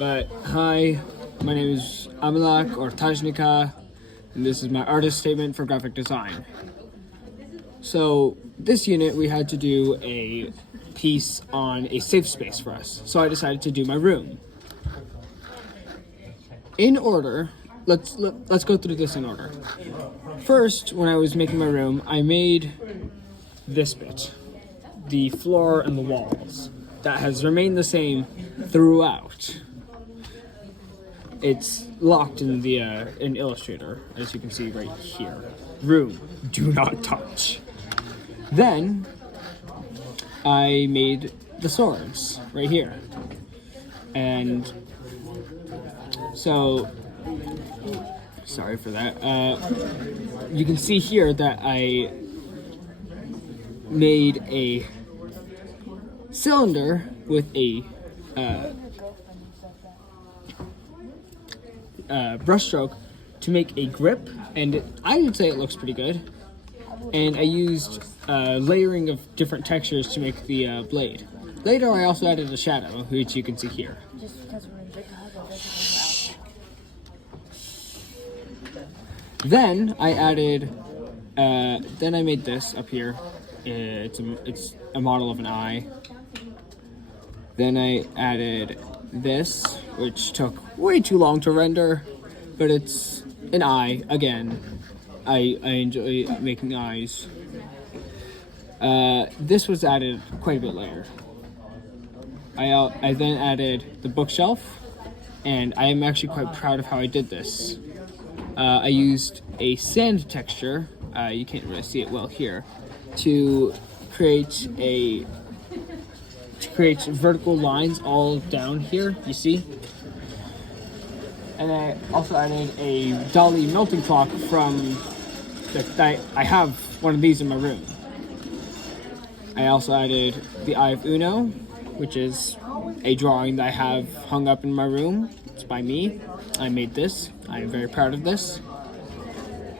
But hi, my name is Amalak or Tajnika, and this is my artist statement for graphic design. So this unit we had to do a piece on a safe space for us, so I decided to do my room. In order, let's go through this in order. First, when I was making my room, I made this bit, the floor and the walls. That has remained the same throughout. It's locked in the in Illustrator, as you can see right here. Room, do not touch. Then I made the swords right here, and so sorry for that. You can see here that I made a cylinder with a brushstroke to make a grip, and I would say it looks pretty good. And I used layering of different textures to make the blade. Later, I also added a shadow, which you can see here. Then I added. Then I made this up here. It's a model of an eye. Then I added this, which took way too long to render, but it's an eye again. I enjoy making eyes. This was added quite a bit later. I then added the bookshelf, and I am actually quite proud of how I did this. I used a sand texture, you can't really see it well here, to create vertical lines all down here, you see? And I also added a Dali melting clock from I have one of these in my room. I also added the Eye of Uno, which is a drawing that I have hung up in my room. It's by me. I made this. I am very proud of this.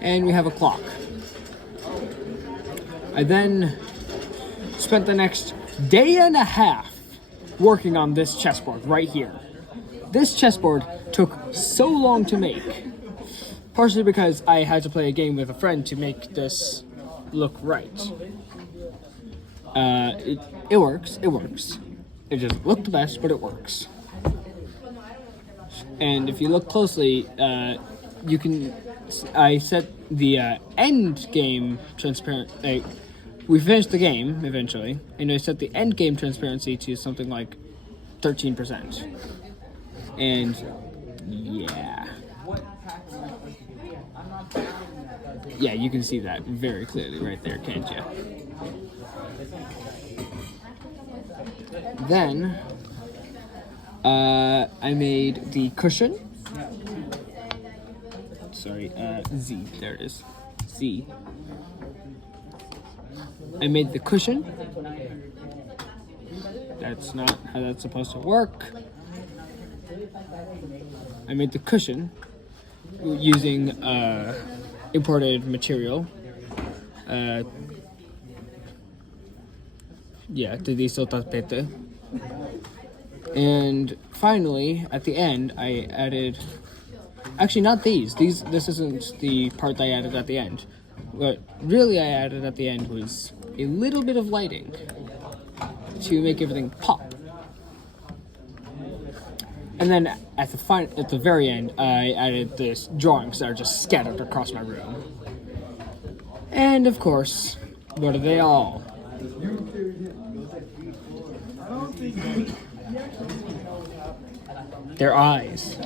And we have a clock. I then spent the next day and a half working on this chessboard right here. This chessboard took so long to make, partially because I had to play a game with a friend to make this look right. It works. It doesn't look the best, but it works. And if you look closely, you can. I set the end game transparent. We finished the game eventually, and I set the end game transparency to something like 13%. And yeah, you can see that very clearly right there, can't you? Then I made the cushion. Sorry, Z, there it is. Z. I made the cushion. That's not how that's supposed to work. I made the cushion using imported material. Te dice tapete. And finally, at the end, I added. Actually, not these. This isn't the part that I added at the end. What really I added at the end was a little bit of lighting to make everything pop. And then at the very end, I added this drawings that are just scattered across my room. And of course, what are they all? Their eyes.